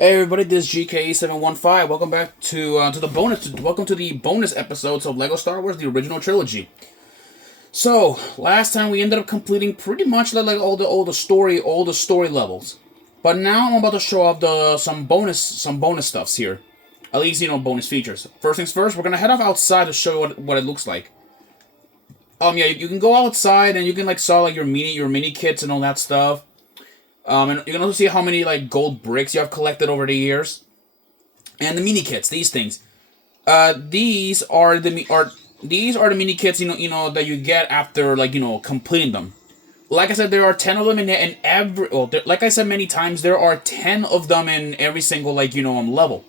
Hey everybody, this is GK715. Welcome back to the bonus. Welcome to the bonus episodes of Lego Star Wars: The Original Trilogy. So last time we ended up completing pretty much like all the story levels. But now I'm about to show off some bonus stuffs here. At least bonus features. First things first, we're gonna head off outside to show you what it looks like. Yeah, you can go outside and you can saw your mini kits and all that stuff. And you can also see how many gold bricks you have collected over the years, and the mini kits. These things, these are the mini kits. That you get after completing them. Like I said, there are 10 of them in every. Well, like I said many times, there are 10 of them in every single level.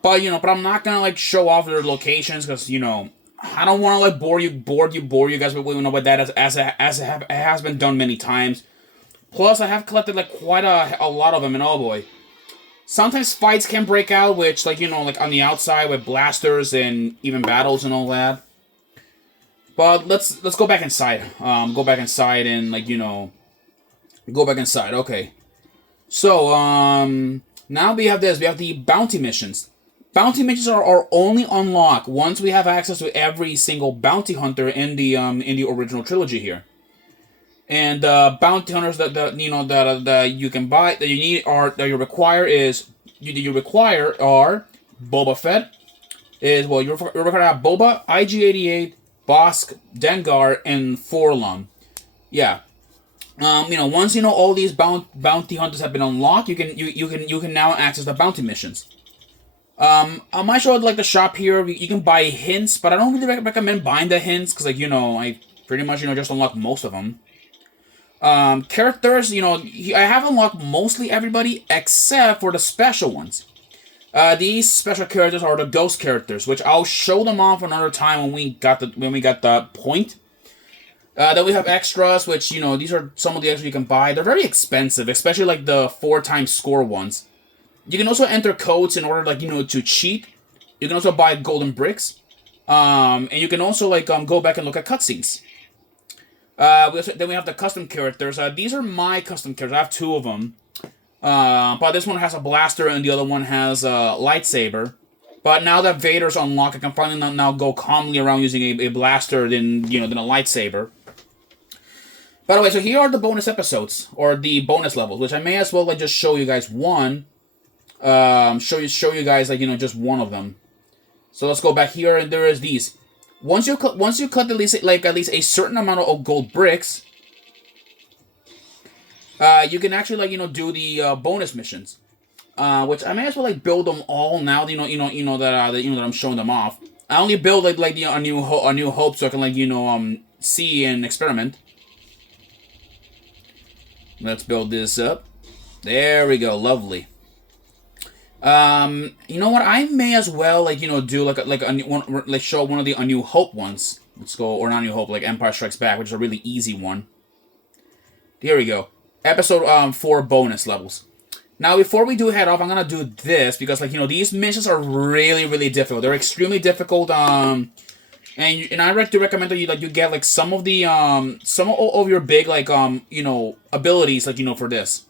But I'm not gonna show off their locations because I don't want to bore you guys with that as it has been done many times. Plus, I have collected quite a lot of them, and oh boy, sometimes fights can break out, which on the outside with blasters and even battles and all that. But let's go back inside. Go back inside and go back inside. Okay. So now we have this. We have the bounty missions. Bounty missions are only unlocked once we have access to every single bounty hunter in the original trilogy here. And bounty hunters that you can buy that you need you require are Boba Fett. You're required to have Boba, IG-88, Bosk, Dengar, and Forlum. Yeah. Once all these bounty hunters have been unlocked, you can now access the bounty missions. I might show the shop here. You can buy hints, but I don't really recommend buying the hints because I pretty much just unlocked most of them. Characters, I have unlocked mostly everybody except for the special ones. These special characters are the ghost characters, which I'll show them off another time when we got the point. Then we have extras, which these are some of the extras you can buy. They're very expensive, especially the 4x score ones. You can also enter codes in order to cheat. You can also buy golden bricks, and you can also go back and look at cutscenes. Then we have the custom characters. These are my custom characters. I have two of them. But this one has a blaster and the other one has a lightsaber. But now that Vader's unlocked, I can finally now go calmly around using a blaster than a lightsaber. By the way, so here are the bonus episodes or the bonus levels, which I may as well just show you guys one. Show you guys just one of them. So let's go back here, and there is these. Once you cut at least a certain amount of gold bricks, you can actually do the bonus missions, which I may as well build them all now. That I'm showing them off. I only build a new hope so I can see and experiment. Let's build this up. There we go, lovely. You know what? I may as well do show one of the A New Hope ones. Let's go, or not New Hope, Empire Strikes Back, which is a really easy one. Here we go. Episode 4 bonus levels. Now, before we do head off, I'm gonna do this because these missions are really, really difficult. They're extremely difficult. And I do recommend that you get some of your big abilities for this.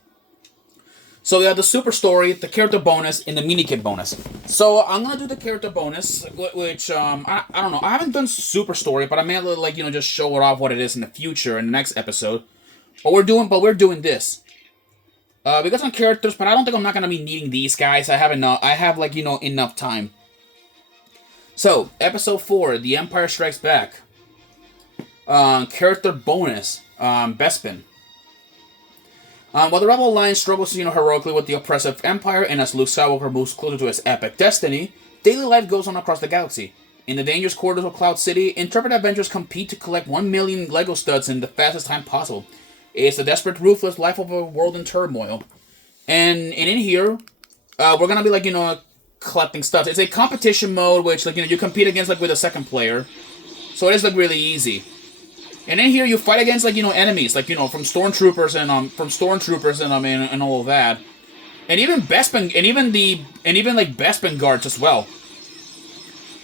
So we have the super story, the character bonus, and the mini kit bonus. So I'm gonna do the character bonus, which I don't know. I haven't done super story, but I may just show it off what it is in the future in the next episode. But we're doing this. We got some characters, but I don't think I'm not gonna be needing these guys. I have enough time. So episode 4, The Empire Strikes Back. Character bonus, Bespin. While the Rebel Alliance struggles heroically with the oppressive Empire, and as Luke Skywalker moves closer to his epic destiny, daily life goes on across the galaxy. In the dangerous corridors of Cloud City, intrepid adventurers compete to collect 1 million Lego studs in the fastest time possible. It's the desperate, ruthless life of a world in turmoil. And in here, we're gonna be collecting stuff. It's a competition mode, which you compete against with a second player, so it is really easy. And in here, you fight against enemies, from stormtroopers and all of that, and even Bespin, and even Bespin guards as well.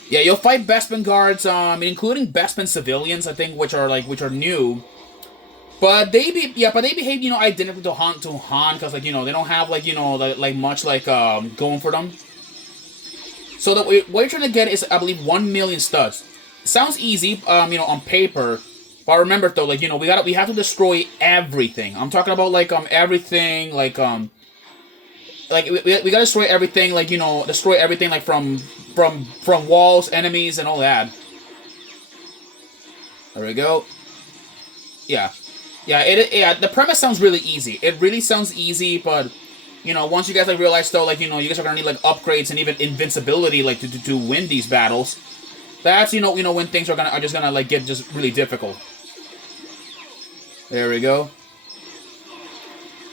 Yeah, you'll fight Bespin guards, including Bespin civilians, I think, which are new. But they behave, identical to Han, because like, they don't have like, like much like going for them. So what you're trying to get is, I believe, 1 million studs. Sounds easy, on paper. But remember though, like, we have to destroy everything. I'm talking about like everything, like we gotta destroy everything, like, destroy everything, like from walls, enemies, and all that. There we go. Yeah. Yeah, the premise sounds really easy. It really sounds easy, but, once you guys, like, realize, though, like, you guys are gonna need, like, upgrades and even invincibility, like, to win these battles, that's, when things are just gonna, like, get just really difficult. There we go.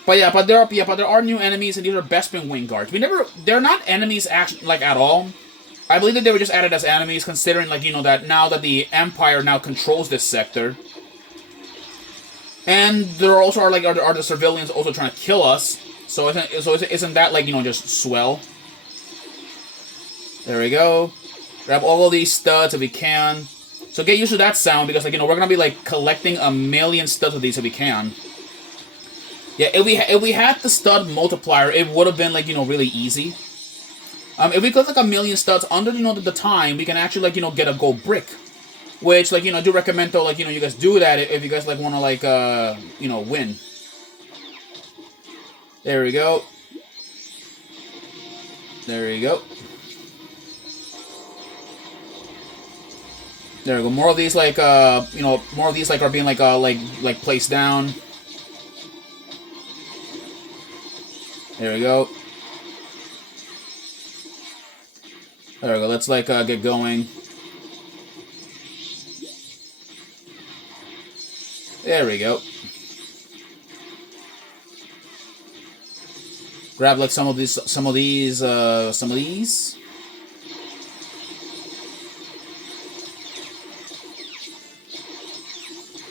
But there are new enemies, and these are Bespin Wing Guards. They're not enemies, actually, like, at all. I believe that they were just added as enemies, considering, like, that now that the Empire now controls this sector. And there also are the civilians also trying to kill us. So isn't that, like, just swell? There we go. Grab all of these studs if we can. So get used to that sound, because, like, we're gonna be, like, collecting 1 million studs of these if we can. Yeah, if we had the stud multiplier, it would have been, like, really easy. If we got, like, 1 million studs under, the time, we can actually, like, get a gold brick. Which, like, I do recommend, though, like, you guys do that if you guys, like, want to, like, win. There we go. There we go. There we go. More of these, like, more of these, like, are being, like, placed down. There we go. There we go. Let's, like, get going. There we go. Grab, like, some of these.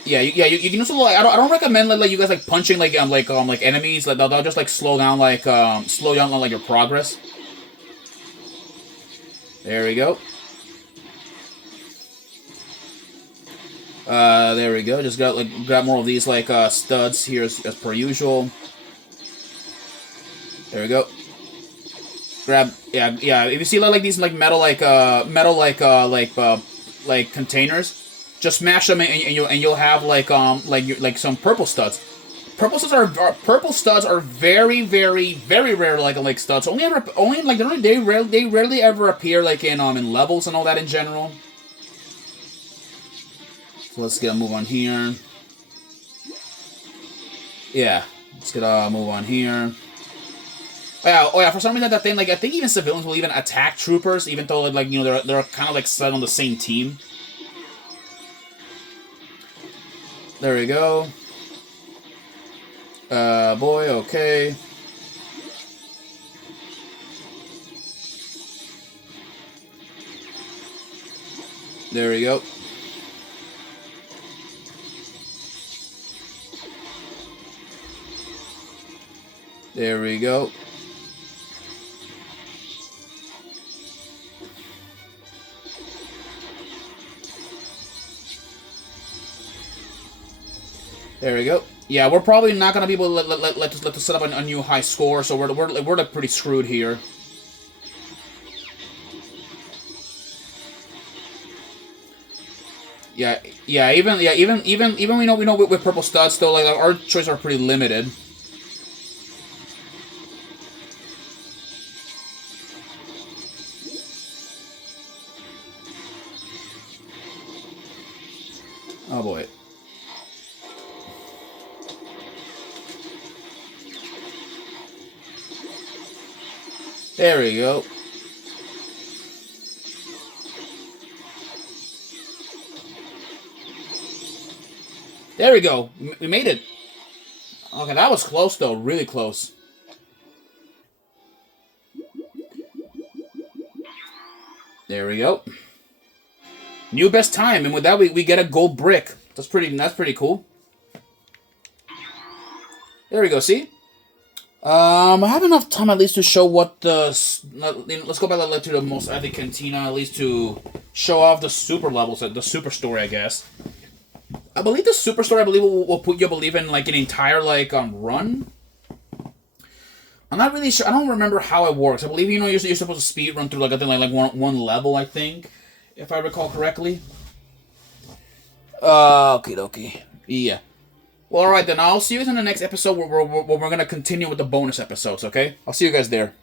Yeah, you can also, like, I don't recommend, like, you guys, like, punching, like enemies. Like, they'll just, like, slow down like your progress. There we go. There we go. Just grab more of these, like, studs here as per usual. There we go. Grab, yeah. If you see, like, these, like, metal containers, just smash them, and you'll have, like some purple studs. Purple studs are very, very, very rare, like studs. They rarely ever appear, like, in levels and all that in general. So let's get a move on here. Yeah, let's get a move on here. Oh yeah. For some reason, that thing, like, I think even civilians will even attack troopers, even though, like, they're kind of, like, set on the same team. There we go. Boy, okay. There we go. There we go. There we go. Yeah, we're probably not gonna be able to let us set up a new high score, so we're like pretty screwed here. Yeah. Even we know with purple studs, still, like, our choices are pretty limited. Oh boy. There we go. There we go. We made it. Okay, that was close, though. Really close. There we go. New best time, and with that, we get a gold brick. That's pretty cool. There we go. See. I have enough time at least to show what the... Let's go back to the most epic cantina, at least to show off the super levels, the super story, I guess. I believe the Superstore, I believe, will put you, I believe, in, like, an entire, like, run. I'm not really sure. I don't remember how it works. I believe, you know, you're supposed to speed run through, like, I think, like one level, I think, if I recall correctly. Okay. Yeah. Well, alright then. I'll see you guys in the next episode where we're going to continue with the bonus episodes, okay? I'll see you guys there.